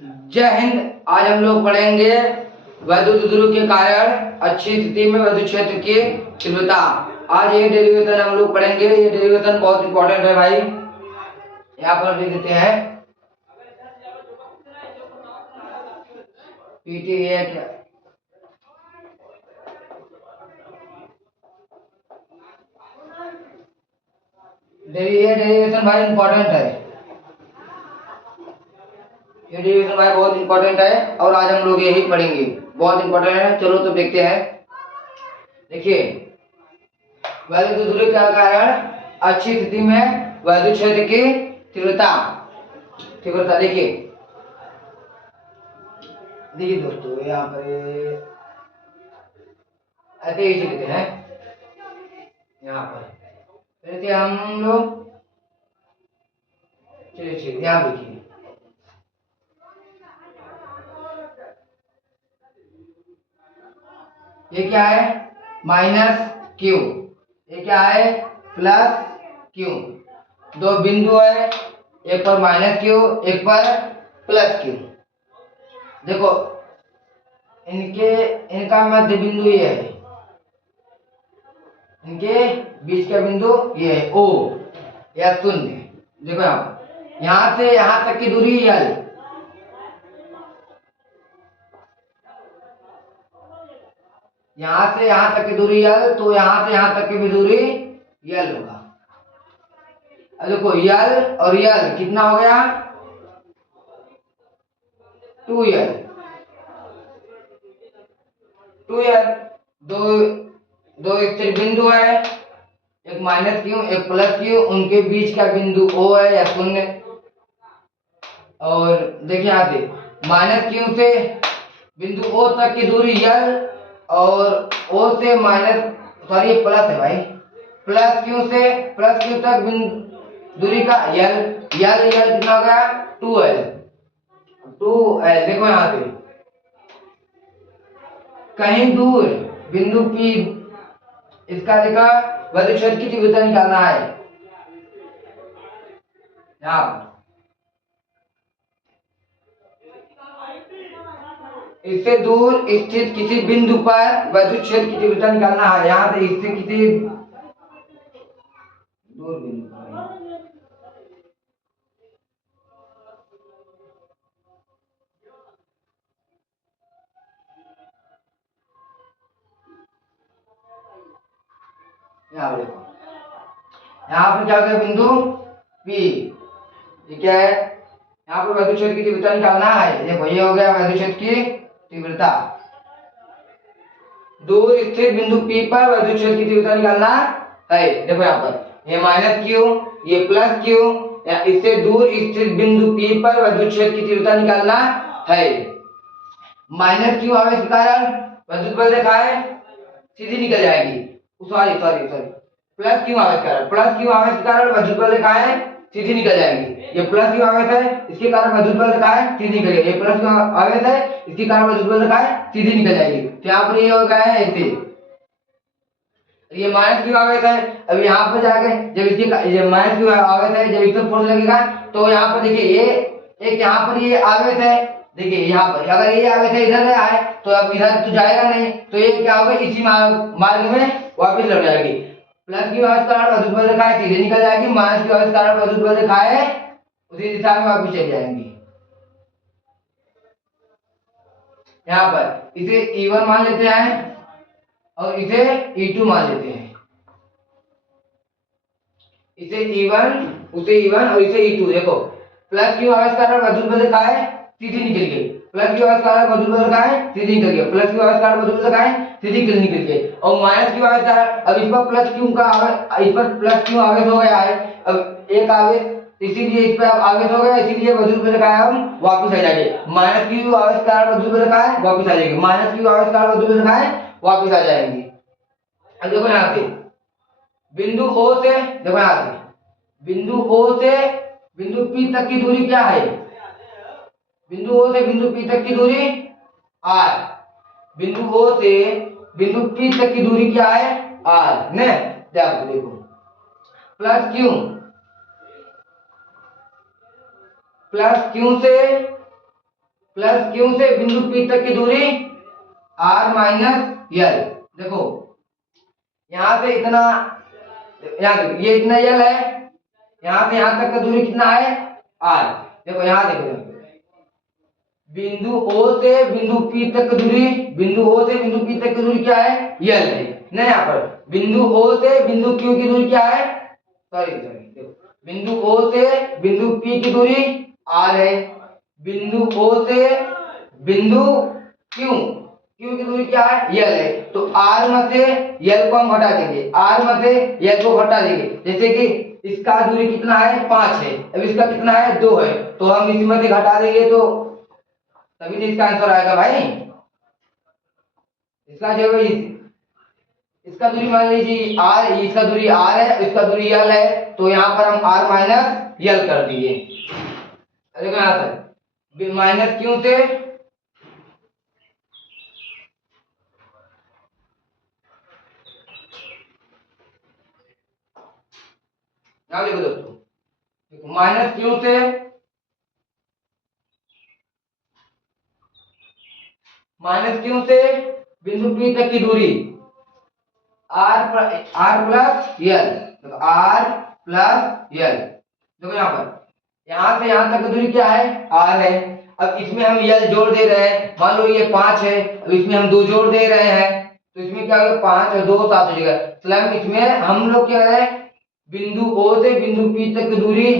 जय हिंद। आज हम लोग पढ़ेंगे वैद्युत ध्रुव के कारण अच्छी स्थिति में विद्युत क्षेत्र की तीव्रता। आज ये डेरिवेशन हम लोग पढ़ेंगे। ये डेरिवेशन बहुत इंपॉर्टेंट है भाई। यहाँ पर लिख देते हैं पीटी है क्या ये डेरिवेशन भाई इंपॉर्टेंट है। ये डेरिवेशन भाई बहुत इंपॉर्टेंट है और आज हम लोग यही पढ़ेंगे। बहुत इंपॉर्टेंट है। चलो तो देखते हैं। देखिए वैद्युत ध्रुव के कारण अच्छी स्थिति में वैद्युत क्षेत्र की तीव्रता तीव्रता देखिए दोस्तों यहाँ पर ऐसे ही लिखते हैं। यहाँ पर ऐसे हम लोग चलिए यहाँ लिखिए ये क्या है माइनस क्यू, ये क्या है प्लस क्यू। दो बिंदु है, एक पर माइनस क्यू एक पर प्लस क्यू। देखो इनका मध्य बिंदु ये है, इनके बीच का बिंदु ये है ओ या शून्य। देखो यहाँ से यहाँ तक की दूरी एल, यहाँ से यहाँ तक की दूरी एल, तो यहाँ से यहाँ तक की भी दूरी एल होगा। अब देखो एल और एल कितना हो गया 2l। 2l दो स्थिर बिंदु है, एक माइनस क्यू एक प्लस क्यू, उनके बीच का बिंदु ओ है या शून्य। और देखिए यहाँ से माइनस क्यू से बिंदु ओ तक की दूरी एल और ओ से माइनस सॉरी प्लस है भाई, प्लस क्यू तक दूरी का एल कितना हो गया 2l। देखो यहाँ से कहीं दूर बिंदु P, इसका देखा विद्युत क्षेत्र की तीव्रता निकालना है। यहाँ इससे दूर स्थित किसी बिंदु पर विद्युत क्षेत्र की तीव्रता निकालना है। यहाँ से इससे किसी दूर बिंदु पर यहाँ देखो, यहाँ पर क्या हो गया बिंदु P, ये क्या है यहाँ पर विद्युत क्षेत्र की तीव्रता निकालना है। देखो ये हो गया विद्युत क्षेत्र की तीव्रता। दूर स्थित बिंदु P पर विद्युत क्षेत्र की तीव्रता निकालना है। देखो यहाँ पर ये माइनस क्यू ये प्लस क्यू, इससे दूर स्थित बिंदु P पर विद्युत क्षेत्र की तीव्रता निकालना है। माइनस क्यू आवेश के कारण विद्युत बल रेखा है सीधी निकल जाएगी। सॉरी प्लस क्यू आवेश के कारण विद्युत बल रेखा है सीधी निकल जाएगी। ये प्लस क्यू आवेश है इसके कारण विद्युत बल रेखा है सीधी निकल जाएगी। ये प्लस क्यू आवेश है इसके कारण विद्युत बल रेखा है सीधी निकल जाएगी। तो यहाँ पर ये हो गया है ऐसे, ये माइनस क्यू आवेश है। अब यहाँ पर जाके जब इसकी ये माइनस क्यू आवेश है जब इस पर फोर्स लगेगा तो यहाँ पर देखिए ये एक यहाँ पर ये आवेश है। देखिए यहाँ पर अगर ये आवेश है इधर आए तो अब इधर तो जाएगा नहीं, तो ये क्या होगा इसी मार्ग में वापस लौट जाएगी। प्लस क्यू आवेश कारण विद्युत बल रेखा है सीधे निकल जाएगी, माइनस क्यू आवेश कारण विद्युत बल रेखा है उसी दिशा में वापस चली जाएंगी। यहाँ पर इसे E1 मान लेते हैं और इसे E2 मान लेते हैं। इसे E1 और इसे E2। देखो प्लस क्यू आवेश कारण विद्युत बल रेखा है सीधी निकल गई, प्लस क्यू आवेश कारण विद्युत बल रेखा है सीधी निकल गई, प्लस क्यू आवेश कारण विद्युत बल रेखा है सीधी निकल गई। और माइनस क्यू आवेश कारण अब इस पर प्लस क्यू का आवेश, इस पर प्लस क्यू आवेश हो गया है। अब एक आवेश इसीलिए इस पे अब आवेश हो गया, इसीलिए विद्युत बल रेखा है हम वापस आ जाएंगे। माइनस क्यू आवेश कारण विद्युत बल रेखा है वापस आ जाएगी, माइनस क्यू आवेश कारण विद्युत बल रेखा है वापस आ जाएंगी। अब देखो यहाँ पे बिंदु O से, देखो यहाँ से बिंदु O से बिंदु P तक की दूरी क्या है, बिंदु O से बिंदु P तक की दूरी r, बिंदु O से बिंदु P तक की दूरी क्या है r ने। देखो प्लस क्यू से प्लस क्यू से बिंदु पी तक की दूरी आर माइनस यल। देखो यहां से इतना, यहाँ देखो ये इतना यल है, यहां से यहां तक का दूरी कितना है आर। देखो यहां देखो बिंदु ओ से बिंदु पी तक की दूरी, बिंदु ओ से बिंदु पी तक की दूरी क्या है यल है ना। यहाँ पर बिंदु ओ से बिंदु क्यू की दूरी क्या है, सॉरी देखो बिंदु ओ से बिंदु पी की दूरी आर है, बिंदु ओ से बिंदु क्यू क्यू की दूरी क्या है यल है। तो आर में से यल को हम घटा देंगे, आर में से यल को घटा देंगे। जैसे कि इसका दूरी कितना है 5 है, अब इसका कितना है 2 है, तो हम इसमें से घटा देंगे तो तभी तो इसका आंसर आएगा भाई। इसका जो है इसका दूरी मान लीजिए आर, इसका दूरी आर है, इसका दूरी यल है, तो यहाँ पर हम आर माइनस यल कर दिए। देखो यहाँ पर माइनस क्यू से यहाँ देखो दोस्तों, माइनस क्यू से बिंदु पी तक की दूरी R plus L, R plus L. देखो यहाँ पर यहां से यहां तक की दूरी क्या है आर है। अब इसमें हम यल जोड़ दे रहे हैं, मान लो ये 5 है, अब इसमें हम 2 जोड़ दे रहे हैं, तो इसमें क्या होगा 5 और 2 7 हो जाएगा। मतलब इसमें हम लोग क्या करें, बिंदु ओ से बिंदु पी तक की दूरी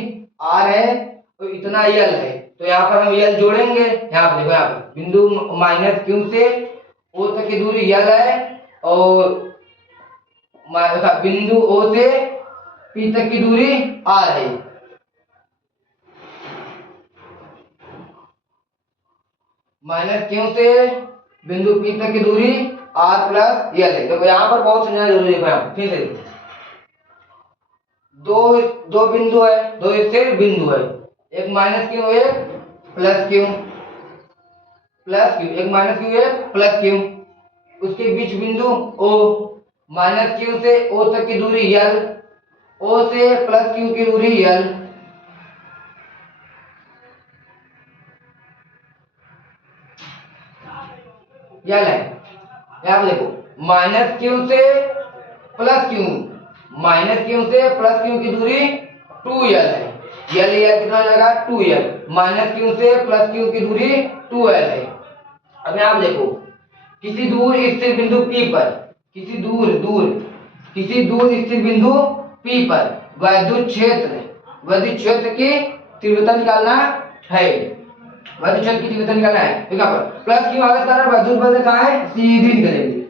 आर है, तो इतना यल है, तो यहाँ पर हम यल जोड़ेंगे। यहाँ पर देखो, यहाँ पर बिंदु माइनस क्यू से ओ तक की दूरी यल है, और बिंदु ओ से पी तक की दूरी आर है। माइनस क्यू से बिंदु पी तक की दूरी आर प्लस यल है। देखो यहाँ पर बहुत समझना जरूरी है, फिर से दो बिंदु है, दो स्थिर बिंदु है, एक माइनस क्यू एक प्लस क्यू, एक माइनस क्यू एक प्लस क्यू, उसके बीच बिंदु ओ, माइनस क्यू से ओ तक की दूरी यल, ओ से प्लस क्यू की दूरी यल। यल है। यहाँ पे देखो माइनस क्यू से प्लस क्यू, माइनस क्यू से प्लस क्यू की दूरी 2l है, यल यल कितना हो जाएगा 2l, माइनस क्यू से प्लस क्यू की दूरी 2l है। अब यहाँ देखो किसी दूर स्थिर बिंदु P पर, किसी दूर स्थिर बिंदु P पर विद्युत क्षेत्र की तीव्रता निकालना है, विद्युत क्षेत्र की तीव्रता निकालना है। देखो यहाँ पर प्लस क्यू आवेश कारण विद्युत बल कहाँ है सीधी निकलेगी,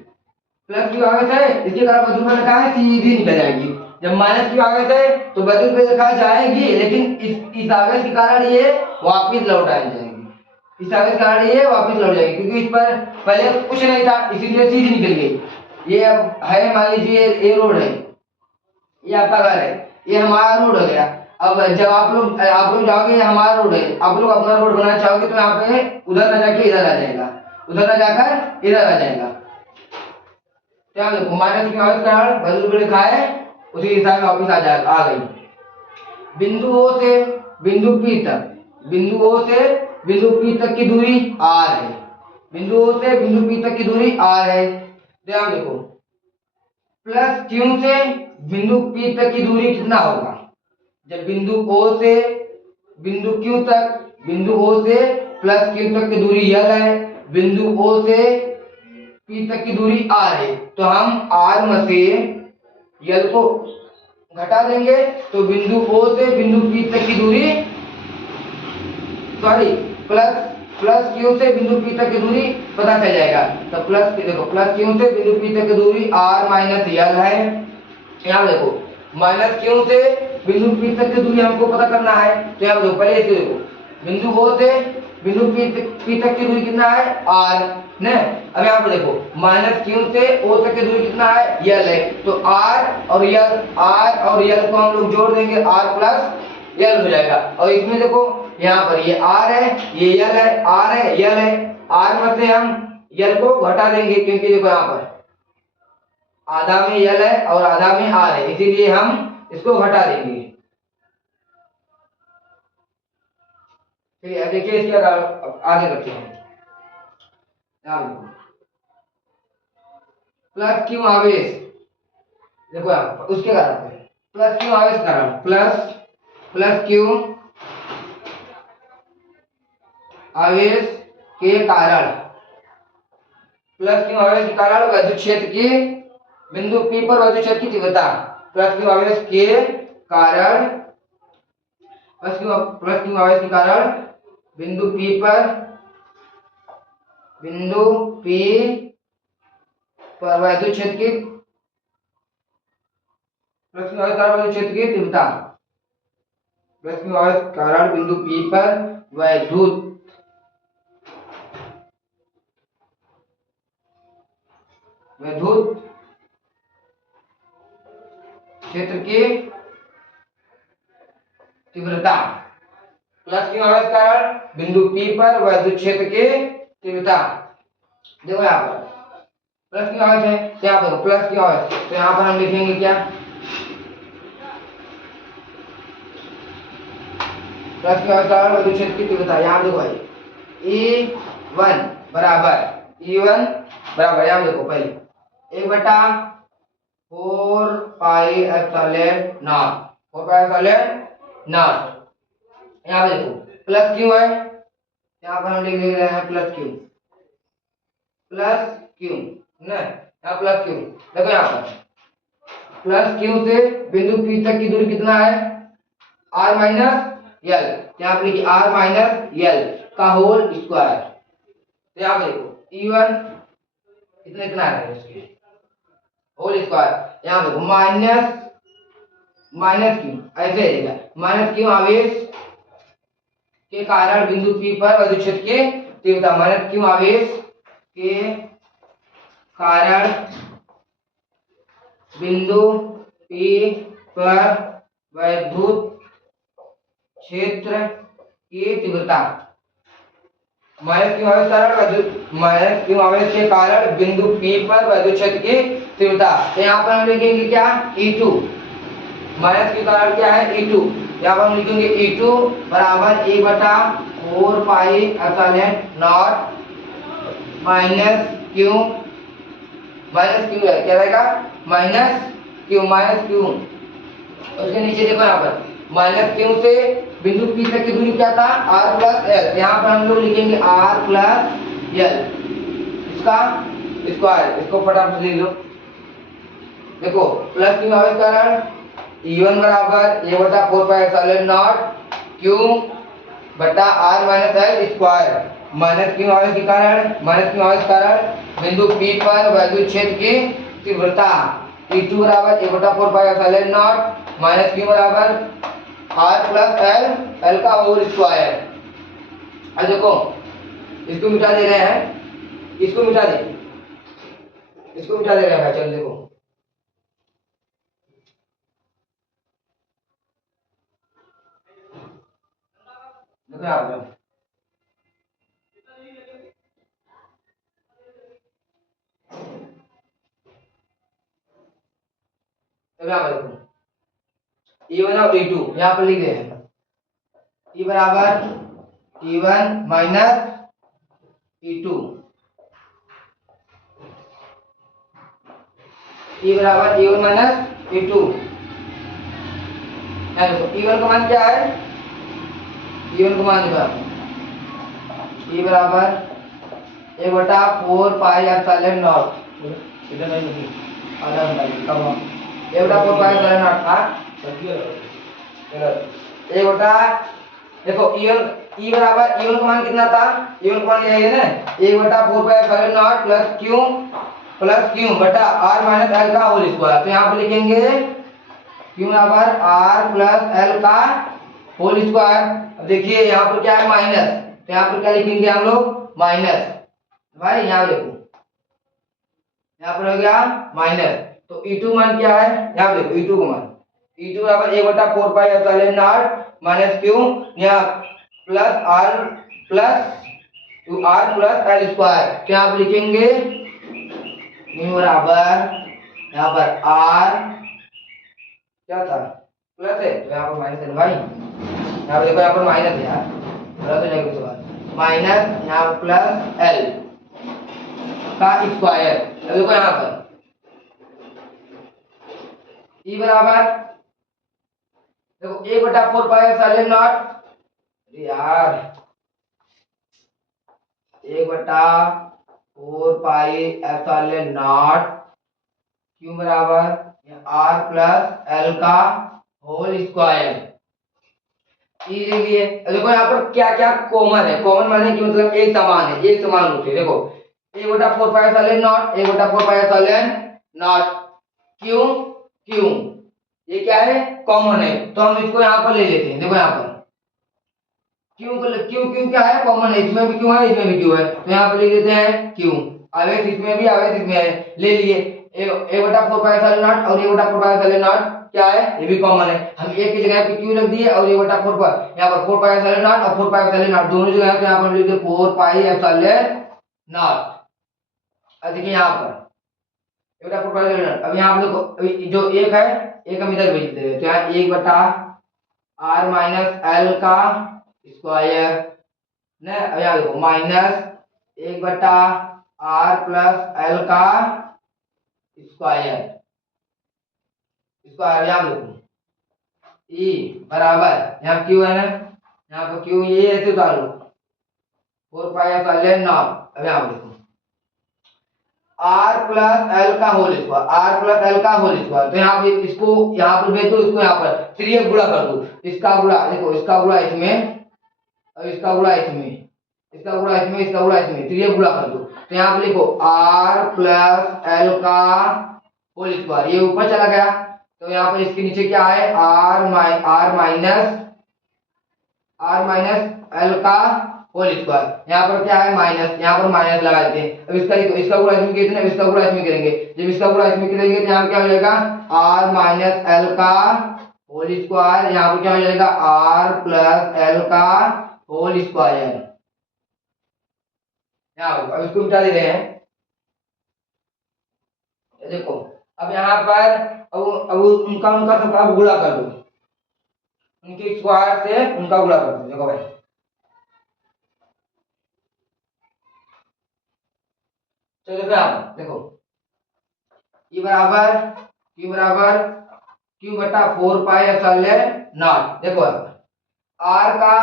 प्लस क्यू आवेश है इसके कारण विद्युत बल कहाँ है सीधी निकल जाएगी। जब माइनस क्यू आवेश है तो विद्युत बल कहाँ जाएगी, लेकिन इस आवेश के कारण ये वापस लौट आ जाएगी, इस आवेश के कारण ये वापस लौट जाएगी, क्योंकि इस पर पहले कुछ नहीं था इसीलिए सीधी निकल गई। ये अब है मान लीजिए ये रोड है, ये आपका घर है, ये हमारा रोड हो गया। अब जब आप लोग जाओगे, ये हमारा रोड है, आप लोग अपना रोड बनाना चाहोगे तो यहाँ पे उधर ना जाके इधर आ जाएगा, उधर ना जाकर इधर आ जाएगा। क्या देखो माइनस क्यू आवेश कारण विद्युत बल लिखा है उसी हिसाब से वापस आ जाएगा, आ गई। बिंदु ओ से बिंदु पी तक, बिंदु ओ से बिंदु पी तक की दूरी r है, बिंदु ओ से बिंदु पी तक की दूरी r है। ध्यान देखो प्लस क्यू से बिंदु पी तक की दूरी कितना होगा, जब बिंदु ओ से बिंदु क्यू तक, बिंदु ओ से प्लस क्यू तक की दूरी यल है, बिंदु ओ से पी तक की दूरी r है, तो हम r में से यल को घटा देंगे, तो बिंदु ओ से बिंदु पी तक की दूरी, सॉरी प्लस क्यू से बिंदु पी तक की दूरी पता चल जाएगा। तो प्लस देखो प्लस क्यू से बिंदु पी तक की दूरी r माइनस यल है। यहाँ देखो माइनस क्यू से बिंदु पी तक की दूरी हमको पता करना है, तो यहाँ देखो पहले इसको देखो बिंदु ओ से बिंदु पी तक की दूरी कितना है r ने। अब यहाँ पर देखो माइनस क्यू से ओ तक की दूरी कितना है यल है, तो r और यल को हम लोग जोड़ देंगे, r प्लस यल हो जाएगा। और इसमें देखो यहाँ पर ये r है, ये यल है, r है यल है, r में से हम यल को घटा देंगे, क्योंकि देखो यहाँ पर आधा में यल है और आधा में r है, इसीलिए हम इसको घटा देंगे। ठीक है, देखिए इसके आगे करते हैं। प्लस क्यू आवेश, देखो आप उसके कारण प्लस क्यू आवेश कारण प्लस क्यू आवेश के कारण प्लस क्यू आवेश के कारण विद्युत क्षेत्र की बिंदु P पर विद्युत क्षेत्र की तीव्रता प्लस क्यू आवेश के कारण प्लस क्यू आवेश के कारण बिंदु P पर विद्युत क्षेत्र की प्लस क्यू आवेश कारण विद्युत क्षेत्र की तीव्रता प्लस क्यू आवेश कारण बिंदु P पर विद्युत क्षेत्र की तीव्रता प्लस क्यू आवेश कारण बिंदु P पर विद्युत क्षेत्र की तीव्रता। देखो यहाँ पर प्लस क्यू आवेश है, यहाँ पर प्लस क्यू आवेश, तो यहाँ पर हम लिखेंगे क्या, प्लस क्यू आवेश कारण विद्युत क्षेत्र की तीव्रता। यहाँ देखो भाई E1 बराबर यहाँ देखो पहले 1/4 पाई एप्सिलॉन नॉट। यहाँ पे देखो प्लस क्यू है, यहाँ पर हम लिख रहे हैं प्लस क्यू ना, यहाँ प्लस क्यू। देखो यहाँ पर प्लस क्यू से बिंदु P तक की दूरी कितना है, r माइनस एल, यहाँ पर लिखिए r माइनस एल का होल स्क्वायर। तो यहाँ पे देखो E1 इतना है इसके होल स्क्वायर, यहाँ देखो माइनस क्यू ऐसे रहेगा, माइनस क्यू आवेश के कारण बिंदु P पर विद्युत क्षेत्र की तीव्रता, माइनस क्यू आवेश के कारण बिंदु P पर विद्युत क्षेत्र की तीव्रता, माइनस क्यू आवेश के कारण बिंदु P पर विद्युत क्षेत्र की तीव्रता। तो यहाँ पर हम लिखेंगे क्या, E2, माइनस के कारण क्या है E2, यहाँ पर हम लिखेंगे E2 बराबर 1/4 pi epsilon not minus Q है, क्या रहेगा माइनस क्यू। उसके नीचे देखो यहाँ पर माइनस क्यू से बिंदु P तक की दूरी क्या था, r प्लस एल, यहाँ पर हम लोग लिखेंगे r प्लस एल इसका स्क्वायर, इसको फटाफट लिख लो। देखो प्लस क्यू आवेश कारण E1 बराबर 1/4 पाई एप्सिलॉन नॉट क्यू बटा r minus L square, minus Q आवेश के कारण बिंदु P पर विद्युत क्षेत्र की तीव्रता E2 बराबर 1/4 pi epsilon not minus Q बराबर r प्लस एल का होल स्क्वायर। अब देखो इसको मिटा दे रहे हैं, इसको मिटा दे रहे हैं, चल देखो यहाँ पर देखो E1 और E2 यहाँ पर लिख रहे हैं, E बराबर E1 माइनस E2, E बराबर E1 माइनस E2। देखो E1 का मान क्या है, E1 का मान देखो E बराबर 1/4 पाई एप्सिलॉन नॉट, इधर नहीं लिखी आधा घंटा कम 1/4 पाई एप्सिलॉन नॉट था एक बटा, देखो E बराबर E1 का मान कितना था, E1 का मान यही है ना 1/4 pi epsilon not plus Q बटा r माइनस एल का होल स्क्वायर। तो यहाँ पे लिखेंगे Q बराबर r प्लस एल का होल स्क्वायर। अब देखिए यहाँ पर क्या है माइनस, तो यहाँ पर क्या लिखेंगे हम लोग माइनस, भाई यहाँ देखो यहाँ पर हो गया माइनस। तो E2 मान क्या है, यहाँ देखो E2 का मान E2 बराबर 1/4 pi epsilon not minus q यहाँ plus r plus L square. तो यहाँ पर लिखेंगे न्यू बराबर यहाँ पर r क्या था प्लस है, तो यहाँ पर माइनस है भाई, यहाँ पर देखो यहाँ पर माइनस है यार, प्लस हो माइनस यहाँ प्लस एल का स्क्वायर। देखो यहाँ पर ई बराबर देखो 1/4 पाई एप्सिलॉन नॉट यार 1/4 पाई एप्सिलॉन नॉट क्यू बराबर आर प्लस एल का होल स्क्वायर। ई ले लिए। देखो यहाँ पर क्या क्या कॉमन है, कॉमन माने कि मतलब एक समान है, एक समान रूप है। देखो 1/4 pi epsilon not 1/4 pi epsilon naught Q Q ये क्या है, कॉमन है, तो हम इसको यहाँ पर ले लेते हैं। देखो यहाँ पर क्यू क्यू क्यू क्या है, कॉमन है, इसमें भी क्यू है इसमें भी क्यू है, तो यहाँ पर लिख देते हैं क्यू। आवेश इसमें भी आवेश इसमें है, ले लिए। 1/4 पाई एप्सिलॉन नॉट और 1/4 पाई एप्सिलॉन नॉट क्या है, ये भी कॉमन है। हम एक की जगह पे क्यू रख दिए और 1/4 पर यहाँ पर 4 पाई एप्सिलॉन नॉट और 4 पाई एप्सिलॉन नॉट दोनों जगह पे यहाँ पर लिख दे 4 पाई एप्सिलॉन नॉट। अब देखिए यहाँ पर 1/4 पाई एप्सिलॉन नॉट। अब यहाँ पर देखो अभी जो एक है, एक हम इधर भेज दे, तो यहाँ 1/r माइनस एल का स्क्वायर ने। अब यहाँ देखो माइनस 1/r प्लस एल का स्क्वायर। स्क्वायर यहाँ देखो ई बराबर यहाँ क्यू है ना, यहाँ पर क्यू ये ऐसे उतारो 4 पाई एप्सिलॉन नॉट। अब यहाँ देखो आर प्लस एल का whole square, R plus L का होल स्क्वायर। तो यहाँ पे इसको यहाँ पर भेज दो, इसको यहाँ पर 3 गुणा कर दो। इसका गुणा देखो, इसका गुणा इसमें और इसका गुणा इसमें, इसका गुणा इसमें, इसका गुणा इसमें, 3 गुणा कर दो। तो यहाँ पे लिखो आर प्लस एल का होल स्क्वायर, ये ऊपर चला गया। तो यहाँ पर इसके नीचे क्या है, आर माइनस एल का होल स्क्वायर। यहाँ पर क्या है माइनस, यहाँ पर माइनस लगा देते हैं। अब इसका गुणा इसमें कितना, इसका गुणा इसमें करेंगे। जब इसका गुणा इसमें करेंगे तो यहाँ क्या हो जाएगा, आर माइनस एल का होल स्क्वायर। यहाँ पर क्या हो जाएगा, आर प्लस एल का होल स्क्वायर। अब इसको मिटा दे रहे हैं। देखो अब यहाँ पर अब उनका उनका सबका गुणा कर दो, उनके स्क्वायर से उनका गुणा कर दो। देखो भाई तो देखो आप देखो ई बराबर क्यू बटा 4 पाई एप्सिलॉन नॉट। देखो आर का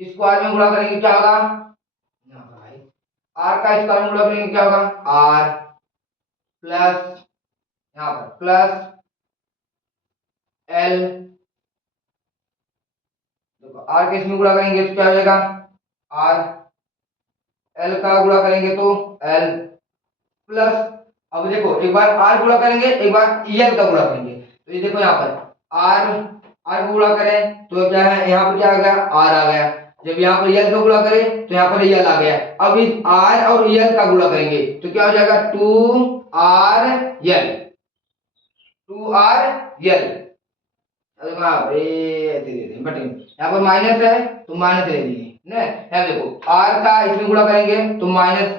स्क्वायर में गुणा करेंगे क्या होगा, आर का स्क्वायर में गुणा करेंगे क्या होगा, आर प्लस यहाँ पर प्लस एल। देखो आर के इसमें गुणा करेंगे तो क्या हो जाएगा, आर एल का गुणा करेंगे तो एल प्लस। अब देखो एक बार आर गुणा करेंगे, एक बार एल का गुणा करेंगे। तो ये देखो यहाँ पर आर आर गुणा करें तो क्या है, यहाँ पर क्या आ गया, आर आ गया। जब यहाँ पर एल का गुणा करें तो यहाँ पर एल आ गया। अब इस आर और एल का गुणा करेंगे तो क्या हो जाएगा, 2r एल 2r एल। यहाँ पर माइनस है तो माइनस ले लीजिए ना। यहाँ देखो आर का इसमें गुणा करेंगे तो माइनस,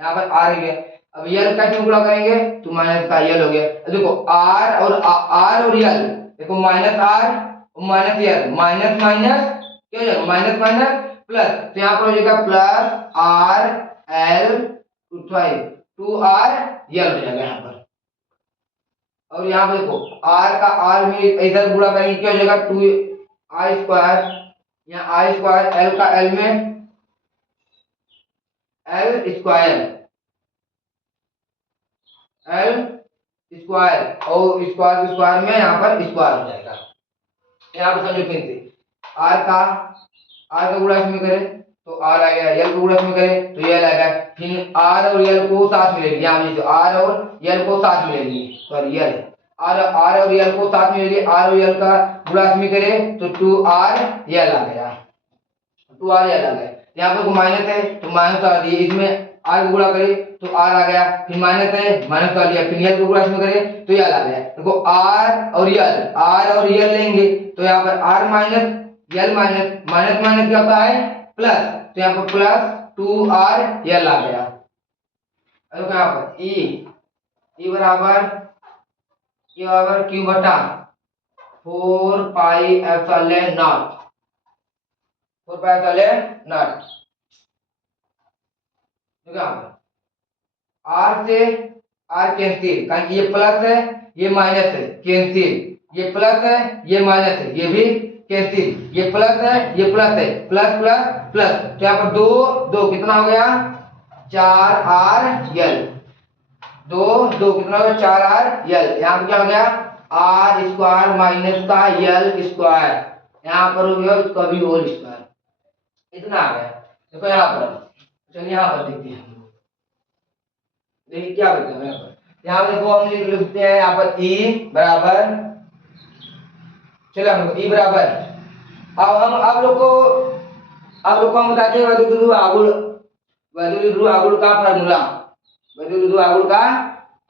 यहाँ पर आर गया। अब यल का इसमें गुणा करेंगे तो माइनस का यल हो गया। देखो आर और यल, देखो minus R minus L, minus minus क्या हो जाएगा, माइनस माइनस प्लस। तो यहाँ पर हो जाएगा प्लस आर एल 2r यल हो जाएगा यहाँ पर। और यहाँ पे देखो r का r में इधर गुणा करेंगे क्या हो जाएगा, 2r स्क्वायर, यहाँ r स्क्वायर, l का l में l स्क्वायर, l स्क्वायर और स्क्वायर में यहाँ पर स्क्वायर हो जाएगा। यहाँ पर समझो फिर से r का गुणा इसमें करें तो r आ गया, l का गुणा इसमें करें तो l आ गया। फिर r और l को साथ में ले लिया, यहाँ तो r और l को साथ में ले लिए, सॉरी l आर और यल को साथ में ले लिए, आर और यल का गुणा इसमें करें तो 2r यल आ गया, 2r यल आ गया। यहाँ पर माइनस है तो माइनस आ दिए, इसमें r को गुणा करें तो r आ गया, फिर माइनस है माइनस आ दिया, फिर यल को गुणा इसमें करें तो यल आ गया। देखो r और यल लेंगे तो यहाँ पर r minus L minus minus minus क्या होता है प्लस, तो यहाँ पर प्लस 2r यल आ गया। देखो यहाँ पर ई बराबर क्यू बटा 4 पाई एप्सिलॉन नॉट देखो यहाँ पर आर से आर कैंसिल, कारण कि ये प्लस है ये माइनस है, कैंसिल, ये प्लस है ये माइनस है, ये भी कैंसिल, ये प्लस है ये प्लस है, प्लस प्लस प्लस, तो यहाँ पर दो दो कितना हो गया 4r l, दो दो कितना हो गया 4r l, यहाँ पर क्या हो गया आर स्क्वायर माइनस का यल स्क्वायर, यहाँ पर हो गया इसका भी होल स्क्वायर, इतना आ गया। देखो यहाँ पर, चलिए यहाँ पर देखते हैं, देखिए क्या बचा यहाँ पर, यहाँ पर देखो हम लिखते हैं यहाँ पर e बराबर, चलो हम e बराबर, अब हम आप लोग को हम बताते हैं वैद्युत आगुण का फार्मूला, वैद्युत आगुण का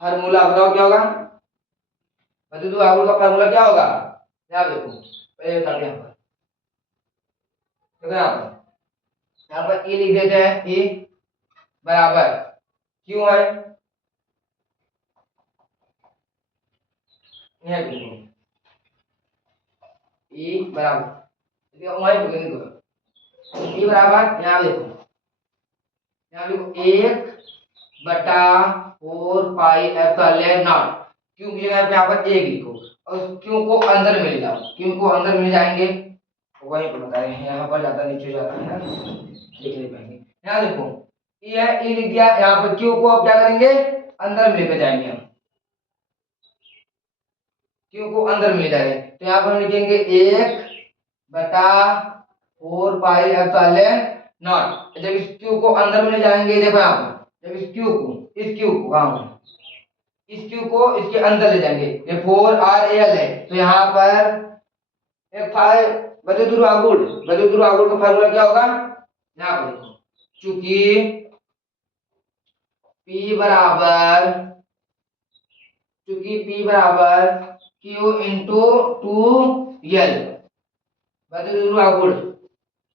फार्मूला बताओ क्या होगा, वैद्युत आगुण का फार्मूला क्या होगा, यहाँ देखो पहले बताते हैं यहाँ पर, देखो यहाँ पर e लिख देते हैं, e बराबर क्यों है, यहाँ देखो e बराबर, e बराबर यहाँ देखो, यहाँ देखो 1/4 पाई एप्सिलॉन नॉट, क्यों की जगह पे यहाँ पर 1 लिखो और उस क्यों को अंदर में ले जाओ, क्यों को अंदर में ले जाएंगे वहीं पर बता रहे हैं, यहाँ पर ज्यादा नीचे जाता है ना लिख नहीं पाएंगे, यहाँ देखो e है, e लिख दिया, यहाँ पर क्यों को अब क्या करेंगे अंदर में लेकर जाएंगे हम, क्यों को अंदर में ले जाएंगे, तो यहाँ पर हम लिखेंगे 1/4 पाई एप्सिलॉन नॉट, जब इस क्यू को अंदर में ले जाएंगे, देखो यहाँ पर जब इस क्यू को वहां इस क्यू को इसके अंदर ले जाएंगे, ये 4r है, तो यहाँ पर एक वैद्युत आगुण का फार्मूला क्या होगा, यहाँ पर देखो चूंकि P बराबर Q इंटू 2l, वैद्युत आगुण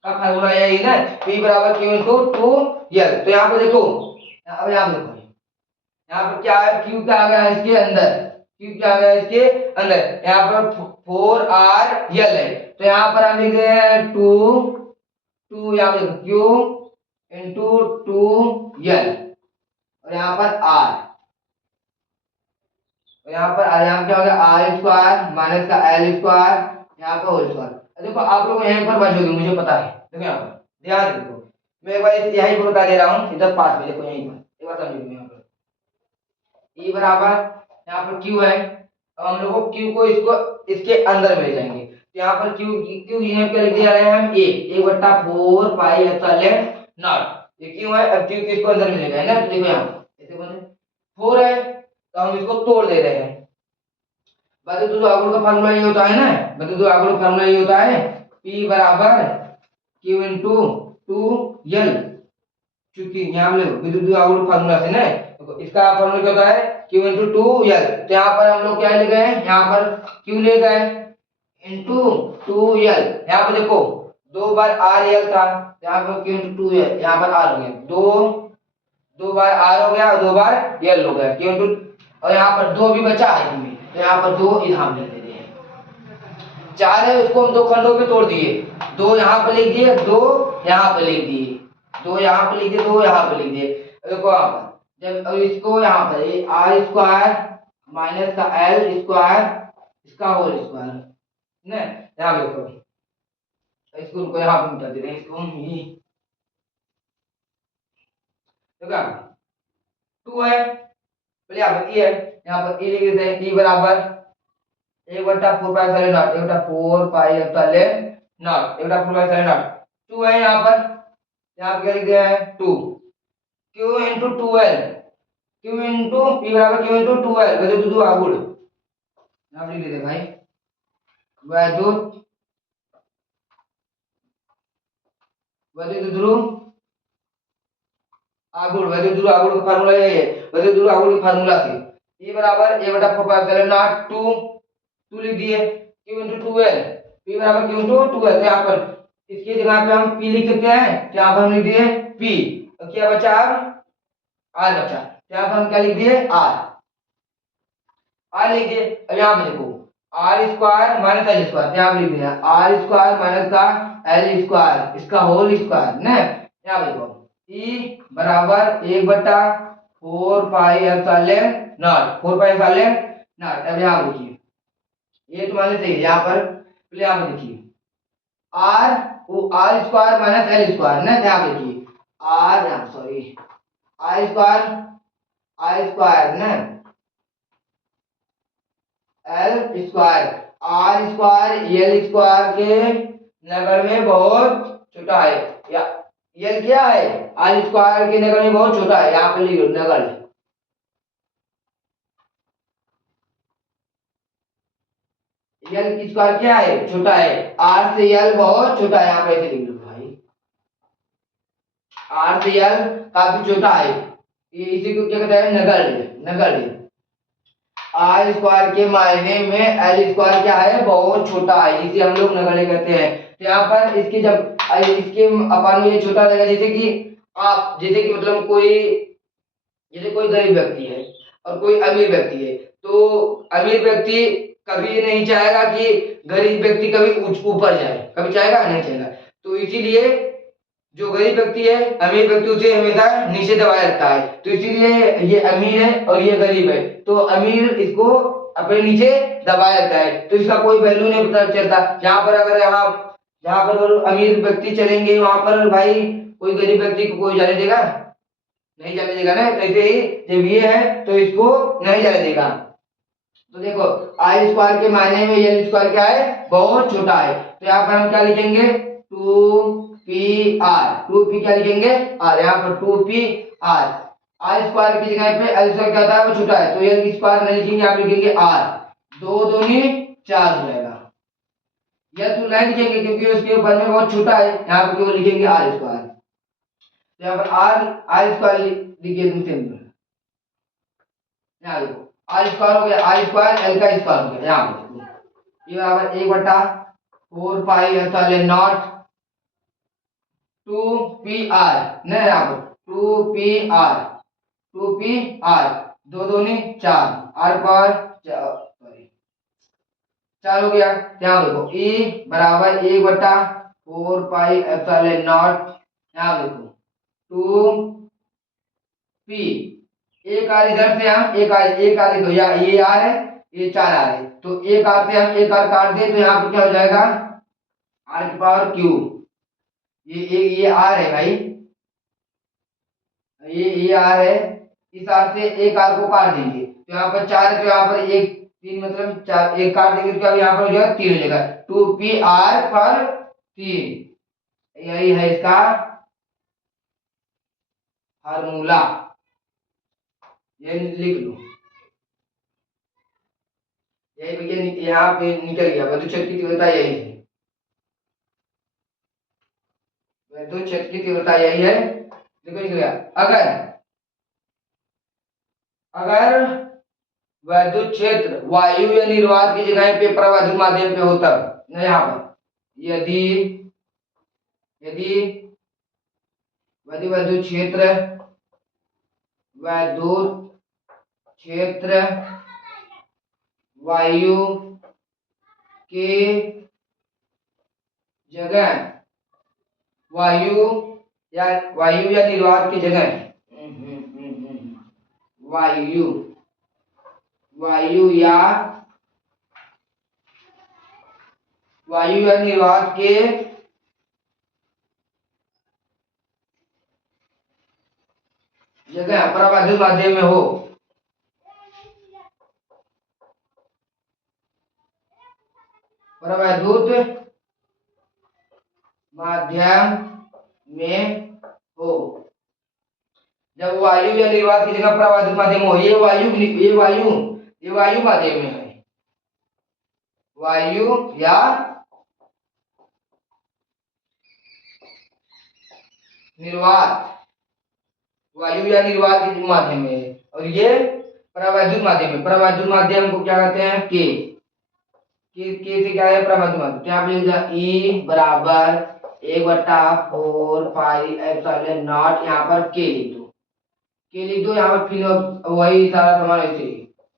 का फार्मूला यही ना, P बराबर Q इंटू 2l, तो यहाँ पे देखो, अब यहाँ देखो यहाँ पर क्या है, Q क्या आ गया है इसके अंदर, Q क्या आ गया है इसके अंदर, यहाँ पर 4r है, तो यहाँ पर हम लिख रहे हैं 2 यहाँ पे Q इंटू 2l और यहाँ पर r, और यहाँ पर यहाँ क्या हो गया आर स्क्वायर माइनस का एल स्क्वायर, यहाँ पर होल स्क्वायर। देखो आप लोग यहीं पर बचोगे मुझे पता है, देखो यहाँ पर ध्यान देखो, मैं एक बार यहीं पर बता दे रहा हूँ इधर पास में, देखो यहीं पर एक बार समझो, यहाँ पर E बराबर यहाँ पर Q है, अब हम लोग को Q को इसके अंदर में ले जाएंगे, तो यहाँ पर Q यहाँ पे लिख दिया है हम 1/4 पाई एप्सिलॉन नॉट, ये क्यों है, अब Q इसको अंदर में ले गए ना, तो देखो यहाँ ऐसे बने 4 है, तो हम इसको तोड़ दे रहे हैं, वैद्युत आगुण का फार्मूला ये होता है ना, वैद्युत आगुण का फार्मूला ये होता है P बराबर Q इंटू 2l, चूंकि यहाँ पे विद्युत आगुण फार्मूला से ना, तो इसका फार्मूला क्या होता है Q इंटू 2l, तो यहाँ पर हम लोग क्या ले गए, यहाँ पर Q ले गए इंटू 2l, यहाँ पर देखो 2 बार RL था, यहाँ पर Q इंटू 2l, यहाँ पर R हो गया, दो बार R हो गया और 2 बार L हो गया, Q इंटू, और यहाँ पर 2 भी बचा है इसमें, तो यहाँ पर 2 इधर हम लिख देते हैं, 4 है उसको हम 2 खंडों में तोड़ दिए, 2 यहाँ पर लिख दिए, 2 यहाँ पर लिख दिए, 2 यहाँ पर लिख दिए, 2 यहाँ पर लिख दिए, देखो यहाँ पर जब अब इसको यहाँ पर ये आर स्क्वायर माइनस का एल स्क्वायर इसका होल स्क्वायर ना, यहाँ पे देखो इसको रुको यहाँ पे मिटा देते हैं इसको, ये देखो 2 है, पहले यहाँ पर e है, यहाँ पर e लिख देते हैं, e बराबर 1/4 pi epsilon not, 1/4 pi epsilon not, 1/4 pi epsilon not, 2 है यहाँ पर क्या लिख दिया है 2, Q into 2l, Q into P बराबर Q इंटू 2l, वैद्युत आगुण यहाँ पर लिख देते भाई, वैद्युत आगुण का फार्मूला यही है, वैद्युत आगुण के फार्मूला से E बराबर 1/4 पाई एप्सिलॉन नॉट 2 लिख दिए, Q इंटू 2l, P बराबर Q इंटू 2l, तो यहाँ पर इसकी जगह पे हम P लिख सकते हैं, यहाँ पर हम लिख दिए P, और क्या बचा R बचा, यहाँ पर हम क्या लिख दिए R लिख दिए, और यहाँ पे देखो R square minus L square, यहाँ पे लिख दिया R स्क्वायर माइनस का L स्क्वायर इसका होल स्क्वायर ना, यहाँ पे देखो ई बराबर 1/4 pi epsilon not, 4 pi epsilon not. अब यहाँ देखिए, ये तो माने सही है, यहाँ पर पहले यहाँ पर देखिए आर, वो R square minus L square ना, यहाँ पे देखिए आर, सॉरी आई स्क्वायर ना, L square, R square L square के नगर में बहुत छोटा है, या एल क्या है, आर स्क्वायर के नगर में बहुत छोटा है, यहाँ पे लिखो नगर, एल स्क्वायर क्या है, छोटा है, आर से एल बहुत छोटा है, यहाँ पे ऐसे लिख लो भाई, आर से एल काफी छोटा है, ये इसी को क्या कहते हैं, नगर, नगर। आर स्क्वायर के मायने में एल स्क्वायर क्या है, बहुत छोटा है, इसे हम लोग नगण्य कहते हैं। तो यहाँ पर इसकी जब इसके अपन ये छोटा रहेगा, जैसे कि आप, जैसे कि मतलब कोई, जैसे कोई गरीब व्यक्ति है और कोई अमीर व्यक्ति है, तो अमीर व्यक्ति कभी ये नहीं चाहेगा कि गरीब व्यक्ति कभी ऊपर जाए, कभी चाहेगा नहीं चाहेगा, तो इसीलिए जो गरीब व्यक्ति है, अमीर व्यक्ति उसे हमेशा नीचे दबाए रखता है, तो इसीलिए ये अमीर है और ये गरीब है, तो अमीर इसको अपने नीचे दबाए रखता है, तो इसका कोई वैल्यू नहीं पता चलता। यहाँ पर अगर यहाँ, जहाँ पर अगर अमीर व्यक्ति चलेंगे, वहां पर भाई कोई गरीब व्यक्ति को कोई जाने देगा, नहीं जाने देगा ना, तो ऐसे ही जब ये है तो इसको नहीं जाने देगा। तो देखो आई स्क्वायर के मायने में एल स्क्वायर क्या है, बहुत छोटा है, तो यहाँ पर हम क्या लिखेंगे, 2p r, 2p क्या लिखेंगे r, यहाँ पर 2p r, आर स्क्वायर की जगह पे एल स्क्वायर क्या होता है, वो छोटा है, तो एल स्क्वायर नहीं लिखेंगे, आप लिखेंगे r, 2 दूनी 4 हो जाएगा, या तो नहीं लिखेंगे क्योंकि उसके ऊपर में बहुत छोटा है, यहाँ पे केवल लिखेंगे आर स्क्वायर, तो यहाँ पर आर स्क्वायर लिखिए तुम सिंपल, यहाँ देखो आर स्क्वायर हो गया, आर स्क्वायर एल का स्क्वायर हो गया, यहाँ पे ये बराबर 1/4 pi epsilon not 2p r, नहीं यहाँ पर 2p r, 2 दूनी 4, r पर 4 हो गया, यहाँ देखो e बराबर 1/4 पाई एप्सिलॉन नॉट, यहाँ देखो 2p, एक आर इधर से हम एक आर देखो, या ये आर है, ये 4 आर है, तो एक आर से हम एक आर काट दे, तो यहाँ पर क्या हो जाएगा, आर की पावर क्यू, ये आर है भाई, ये आर है, इस आर से एक आर को काट देंगे, तो यहाँ पर 4 है, तो यहाँ पर एक 3 मतलब 4, एक काट देंगे तो क्या यहाँ पर हो जाएगा 3 हो जाएगा, 2p r पर 3, यही है इसका फार्मूला, ये लिख लो, यही भैया यहाँ पे निकल गया, विद्युत क्षेत्र की तीव्रता यही है, विद्युत क्षेत्र की तीव्रता यही है, देखो निकल गया। अगर अगर वैद्युत क्षेत्र वायु या निर्वात की जगह पे प्रवाहित माध्यम पे होता है, यहाँ पर यदि यदि यदि वैद्युत क्षेत्र वायु के जगह, वायु या निर्वात की जगह, वायु वायु या निर्वात के जगह प्रवाहित माध्यम में हो, प्रवाहित माध्यम में हो, जब वायु या निर्वात की जगह प्रवाहित माध्यम हो, ये वायु माध्यम में है, वायु या निर्वात, वायु या निर्वात के माध्यम में है, और ये प्रवाहित माध्यम है, प्रवाहित माध्यम को क्या कहते हैं, के से क्या है, प्रवाहित माध्यम, क्या आप लिख ई बराबर 1/4 पाई एप्सिलॉन नॉट, यहाँ पर के लिख दो, यहाँ पर फिर वही सारा समान ऐसे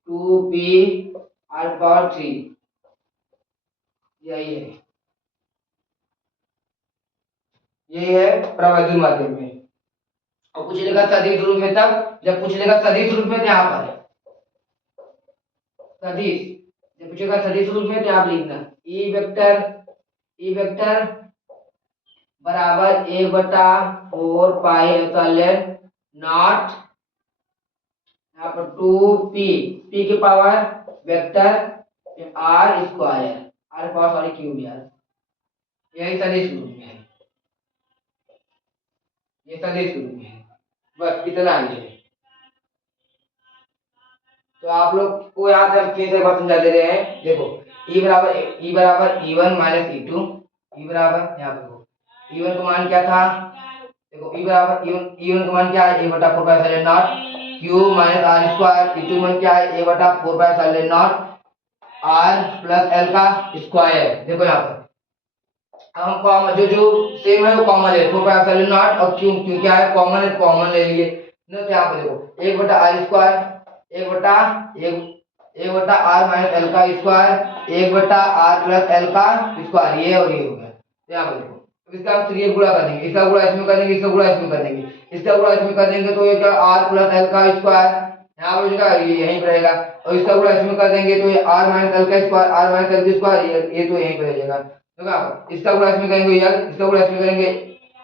2p r/3, यही है प्रवाहित माध्यम में। और पूछ लेगा सदिश रूप में तब, जब पूछ लेगा सदिश रूप में तो यहाँ पर सदिश, जब पूछेगा सदिश रूप में तो यहाँ पर लिखना ई वेक्टर बराबर 1/4 पाई एप्सिलॉन नॉट, यहाँ पर 2p, p के power vector R square, R power sorry cube यार, यही सदिश रूप में है, ये सदिश रूप में है, बस इतना ही है। तो आप लोग को यहाँ से हम फिर से बात समझा दे रहे हैं। देखो ई बराबर E1 माइनस E2, ई बराबर यहाँ पे E1 का मान क्या था, देखो ई बराबर E1 का मान क्या है, a बटा 4 pi epsilon naught Q minus R square, E2 मान क्या है, a बटा 4 pi epsilon naught R plus L का स्क्वायर। देखो यहाँ पर हम कॉमन जो सेम है वो कॉमन है, 4 पाई एप्सिलॉन नॉट और क्यू क्यू क्या है, कॉमन है, कॉमन ले लिए ना। तो यहाँ पर देखो 1 बटा आर स्क्वायर, 1 बटा आर माइनस एल का स्क्वायर, 1 बटा आर प्लस एल का स्क्वायर, ये और ये हो गया। तो यहाँ पर देखो अब इसका हम 3 गुणा कर देंगे, इसका गुणा इसमें कर देंगे, इसका गुणा इसमें कर देंगे, इसका गुणा इसमें कर देंगे तो ये क्या आर प्लस एल का स्क्वायर यहाँ पर जो ये यहीं पर रहेगा, और इसका गुणा इसमें कर देंगे तो ये आर माइनस एल का स्क्वायर, आर माइनस एल का स्क्वायर, ये तो यहीं पर रहेगा। तो क्या इसका गुणा इसमें करेंगे यल, इसका गुणा इसमें करेंगे,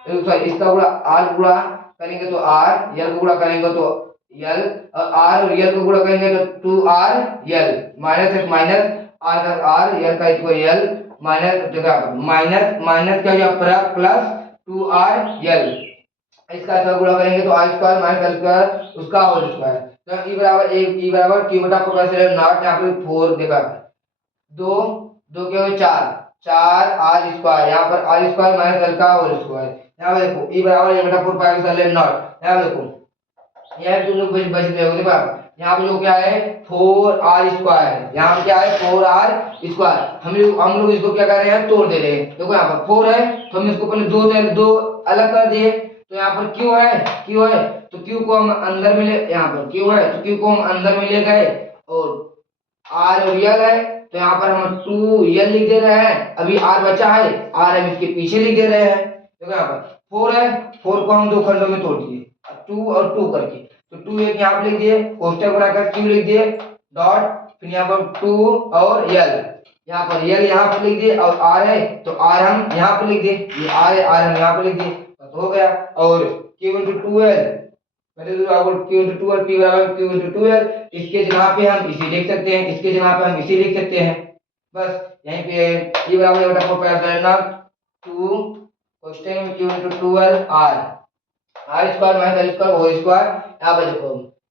सॉरी इसका गुणा आर गुणा करेंगे तो आर, यल को गुणा करेंगे तो यल, और आर और यल को गुणा करेंगे तो 2r यल माइनस एक माइनस आर का आर यल का स्क्वायर यल माइनस जगह माइनस माइनस क्या हो गया प्लस 2r यल, इसका स्क्वायर गुणा करेंगे तो r square minus l square उसका होल स्क्वायर। तो e बराबर 1 e बराबर q बटा 4 पाई एप्सिलॉन नॉट, यहाँ पे 4 देखा 2 2 क्या हो 4 4 r स्क्वायर, यहाँ पर r स्क्वायर माइनस l का होल स्क्वायर। यहाँ पे देखो e बराबर 1 बटा 4 पाई एप्सिलॉन नॉट, यहाँ पे देखो यहाँ तुम लोग बच रहे हो, देखो यहाँ पे जो क्या है 4r स्क्वायर, यहाँ पे क्या है 4r स्क्वायर, हम लोग इसको क्या कर रहे हैं तोड़ दे रहे हैं। देखो यहाँ पर 4 है तो हम इसको पहले दो अलग कर दिए, तो यहाँ पर q है तो q को हम अंदर में ले, यहाँ पर q है तो q को हम अंदर में ले गए, और r और यल है तो यहाँ पर हम 2l लिख दे रहे हैं, अभी r बचा है r हम इसके पीछे लिख दे रहे हैं। देखो यहाँ पर 4 है, 4 को हम दो खंडों में तोड़ दिए 2 और 2 करके, तो 2 एक यहाँ पे लिख दिए, कोष्टक बनाकर q लिख दिए डॉट, फिर यहाँ पर 2 और l, यहाँ पर l यहाँ पर लिख दिए, और r है तो r हम यहाँ पर लिख दिए, ये r है r हम यहाँ पर लिख दिए, तो हो गया। और q into 2l पहले तो आपको q into 2l p बराबर q into 2l, इसके जगह पे हम इसी लिख सकते हैं, इसके जगह पे हम इसी लिख सकते हैं, बस यहीं पे e बराबर 1 बटा 4 पाई एप्सिलॉन नॉट 2 कोष्टक में q into 2l r square minus L square whole square. यहाँ पर देखो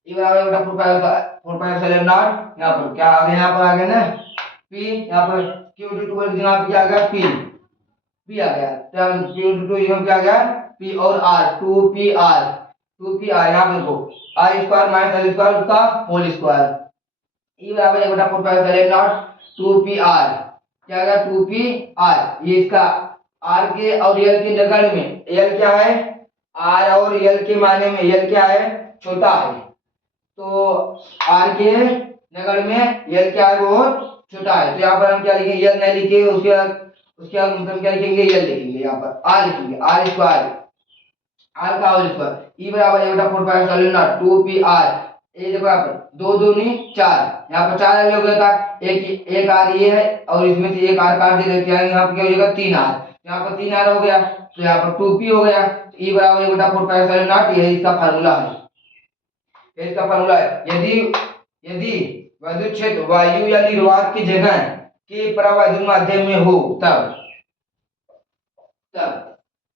e बराबर 1 बटा 4 पाई एप्सिलॉन नॉट, यहाँ पर क्या आ गया, यहाँ पर आ गया ना p, यहाँ पर q into 2l की जगह पे क्या आ गया p आ गया, तो q into 2 जगह पे आ गया p और r 2pr यहाँ पर देखो r square minus L square उसका होल स्क्वायर, e बराबर 1 बटा 4 पाई एप्सिलॉन नॉट 2pr क्या आ गया 2pr, ये इसका r के और l के जगह में l क्या है r और l के माने में l क्या है छोटा है, तो r के नगड़ में l क्या है बहुत छोटा है, तो यहाँ पर हम क्या लिखेंगे l नहीं लिखे, उसके बाद मतलब क्या लिखेंगे l लिखेंगे, यहाँ पर r लिखेंगे r स्क्वायर r का होल स्क्वायर e बराबर 1 बटा 4 पाई एप्सिलॉन नॉट 2pr, ये देखो यहाँ पर 2 दूनी 4, यहाँ पर 4 हो गया था, एक r ये है और इसमें से एक r काट दे देते हैं, यहाँ पर क्या हो जाएगा 3r, यहाँ पर 3r हो गया तो यहाँ पर 2p हो गया, e बराबर 1 बटा 4 पाई एप्सिलॉन नॉट, ये इसका फार्मूला है, ये इसका फार्मूला है। यदि यदि विद्युत क्षेत्र वायु या निर्वात की जगह के परावैद्युत माध्यम में हो तब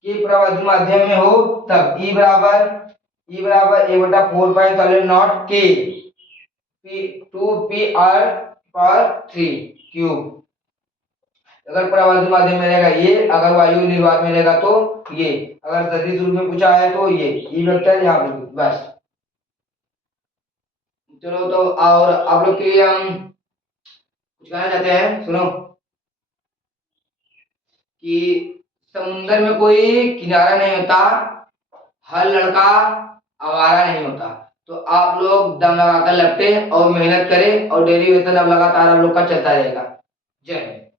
के परावैद्युत माध्यम में हो तब e बराबर 1 बटा 4 pi epsilon not k 2pr पर 3 क्यूब, अगर परावैद्युत माध्यम में रहेगा ये, अगर वायु निर्वात में रहेगा तो ये, अगर सदिश रूप में पूछा है तो ये ई वेक्टर यहाँ पे बस। चलो तो और आप लोग के लिए हम कुछ कहना चाहते हैं, सुनो कि समुंदर में कोई किनारा नहीं होता, हर लड़का आवारा नहीं होता, तो आप लोग दम लगाकर लपटे और मेहनत करें और डेली वेतन अब लगातार आप लोग का चलता रहेगा। जय हिंद।